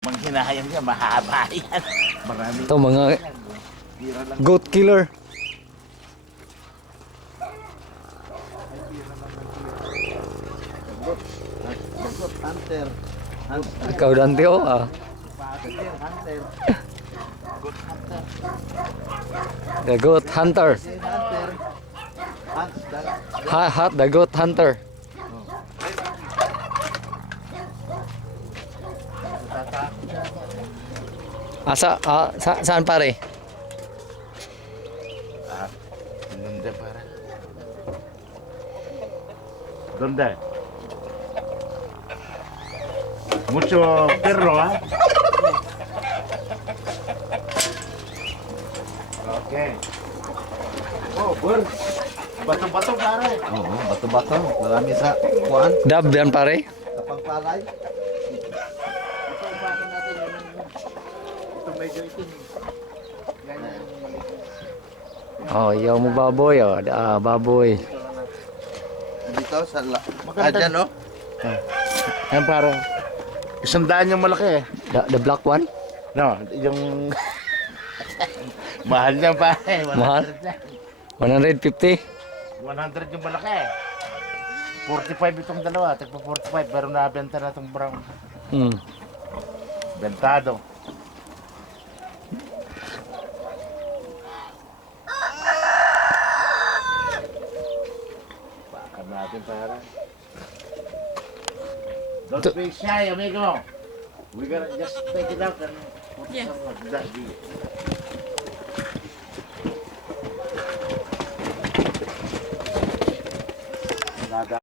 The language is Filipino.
Manghinayang niya, mahaba yan. Marami. Ito mga goat killer. Goat hunter. Ikaw Dante oh ah. Hunter. Goat hunter. The goat hunter. Hunter. Hat the goat hunter. Saan pare? Donde para? Donde? Mucho perro, ¿ah? Okay. Oh, bur. Bato-bato pare. Oo, bato-bato. Marami sa kuan, Dab yan pare. kapang palay. Ito upakan natin yung ito medyo itim. Ganyan. Oh, yaw mo baboy oh. Baboy. Dito sa dyan, no? Yan pare. 100 yung malaki eh. The black one? No, yung mahal niya pare. 100 Mahal? yan. 150. 100 yung malaki. 45 itong dalawa, tagpa 45 pero nabenta na itong brown. Bentado. Baka natin para. Don't be shy, amigo. We're gonna just take it out and put some of that.